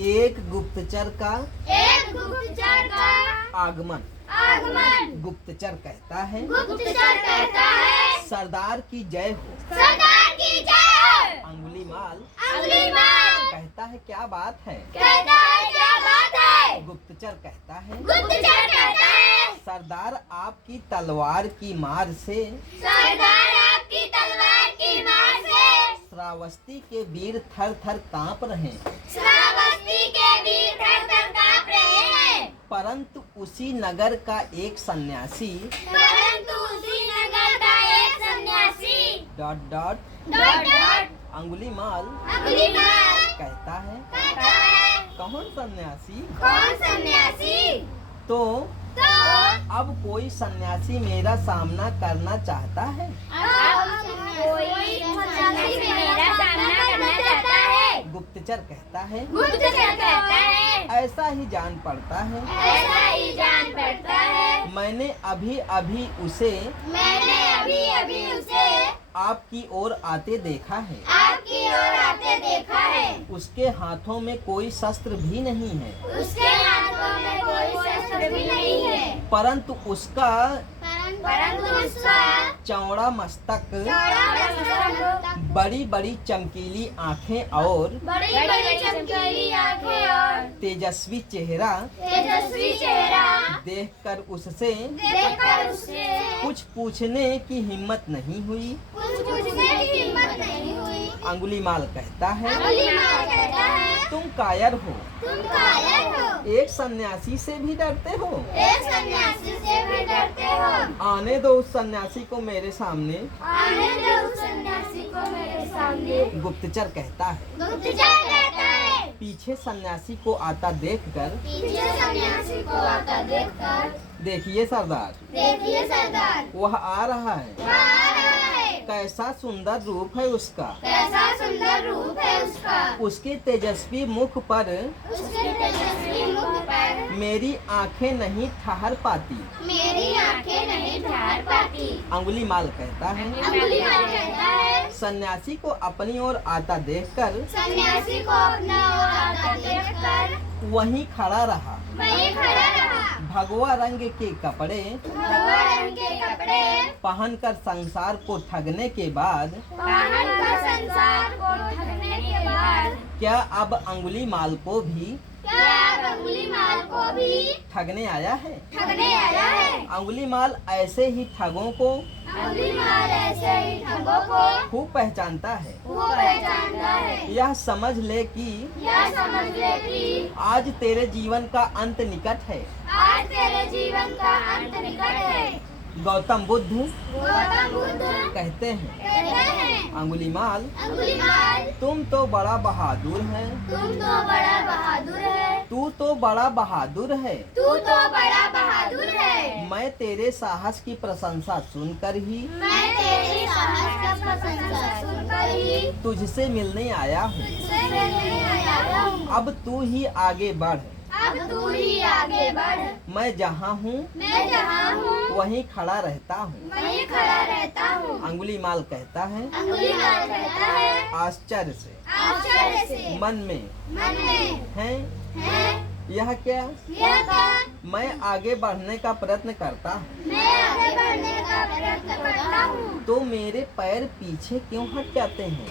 एक गुप्तचर का आगमन। गुप्तचर कहता है सरदार की जय हो। अंगुलीमाल कहता है क्या बात है। गुप्तचर कहता है सरदार आपकी तलवार की मार से श्रावस्ती के वीर थर थर कांप रहे हैं। परंतु उसी नगर का एक सन्यासी डॉट डॉट अंगुलीमाल कहता है कौन सन्यासी। तो अब कोई सन्यासी मेरा सामना करना चाहता है। गुप्तचर कहता है ऐसा ही जान पड़ता है। मैंने अभी अभी उसे आपकी ओर आते देखा है। उसके हाथों में कोई शस्त्र भी नहीं है। परंतु उसका चौड़ा मस्तक, बड़ी बड़ी चमकीली आँखें और तेजस्वी चेहरा देखकर उससे कुछ पूछने की हिम्मत नहीं हुई। अंगुलीमाल कहता है तुम कायर हो। एक सन्यासी से भी डरते हो। आने दो उस सन्यासी को मेरे सामने। गुप्तचर कहता है पीछे सन्यासी को आता देखकर देखिए सरदार वह आ रहा है। कैसा सुंदर रूप है उसका। उसके तेजस्वी मुख पर मेरी आंखें नहीं ठहर पाती। अंगुलीमाल कहता है सन्यासी को अपनी ओर आता देखकर वहीं खड़ा रहा। भगवा रंग के कपड़े पहनकर संसार को ठगने के बाद क्या अब अंगुलीमाल को भी ठगने आया है। अंगुलीमाल ऐसे ही ठगों को खूब पहचानता है। यह समझ ले कि आज तेरे जीवन का अंत निकट है। गौतम बुद्ध कहते हैं अंगुलीमाल तुम तो बड़ा बहादुर है। तू तो बड़ा बहादुर है। मैं तेरे साहस की प्रशंसा सुनकर ही तुझसे मिलने आया हूँ। अब तू ही आगे बढ़। मैं जहाँ हूँ वहीं खड़ा रहता हूँ। अंगुलीमाल कहता है आश्चर्य से मन में है यह क्या। मैं आगे बढ़ने का प्रयत्न करता हूँ तो मेरे पैर पीछे क्यों हट जाते हैं।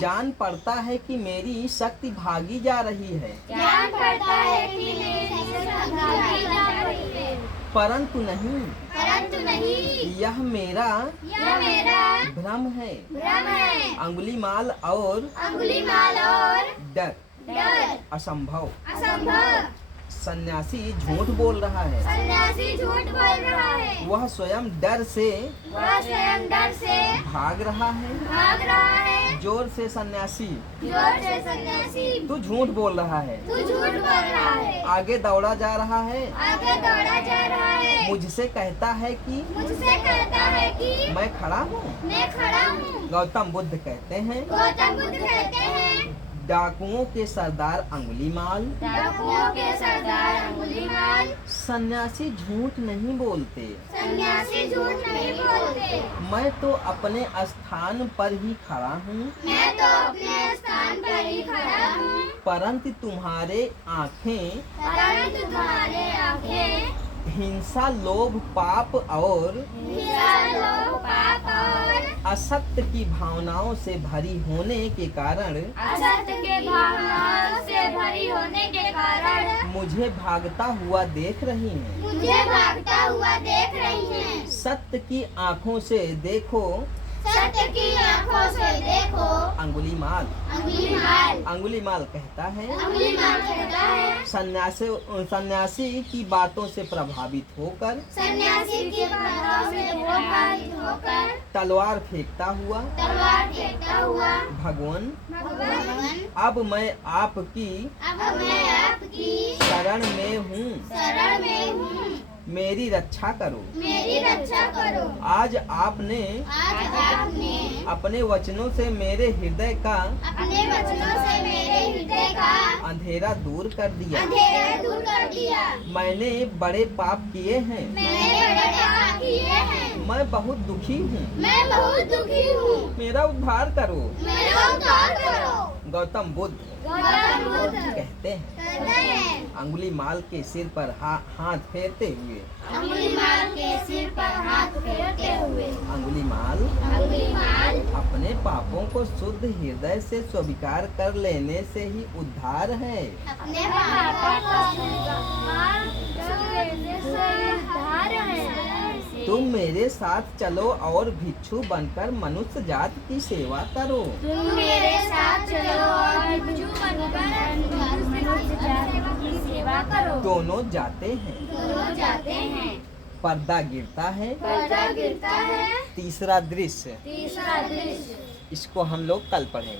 जान पड़ता है कि मेरी शक्ति भागी जा रही है। परंतु नहीं यह मेरा भ्रम है। अंगुलीमाल और डर असंभव। सन्यासी झूठ बोल रहा है। वह स्वयं डर से भाग रहा है। जोर से सन्यासी तू झूठ बोल रहा है। आगे दौड़ा जा रहा है। मुझसे कहता है कि मैं खड़ा हूँ। गौतम बुद्ध कहते हैं डाकुओं के सरदार अंगुलीमाल सन्यासी झूठ नहीं बोलते। मैं तो अपने स्थान पर ही खड़ा हूँ। परंतु तुम्हारे आँखें हिंसा, लोभ, पाप और असत्य की भावनाओं से भरी होने के कारण मुझे भागता हुआ देख रही हैं। सत्य की आँखों से देखो, अंगुलीमाल कहता है सन्यासी की बातों से प्रभावित होकर तलवार फेंकता हुआ भगवान, अब मैं आपकी शरण में हूँ, मेरी रक्षा करो। आज आपने अपने वचनों से मेरे हृदय का अंधेरा दूर कर दिया। मैंने बड़े पाप किए हैं, मैं बहुत दुखी हूँ, मेरा उद्धार करो। गौतम बुद्ध कहते हैं अंगुलीमाल के सिर पर हाथ फेरते हुए, अंगुलीमाल अपने पापों को शुद्ध हृदय से स्वीकार कर लेने से ही उद्धार है। तुम मेरे साथ चलो और भिक्षु बनकर मनुष्य जाति की सेवा करो। दोनों जाते हैं। पर्दा गिरता है। तीसरा दृश्य, इसको हम लोग कल पढ़ेंगे।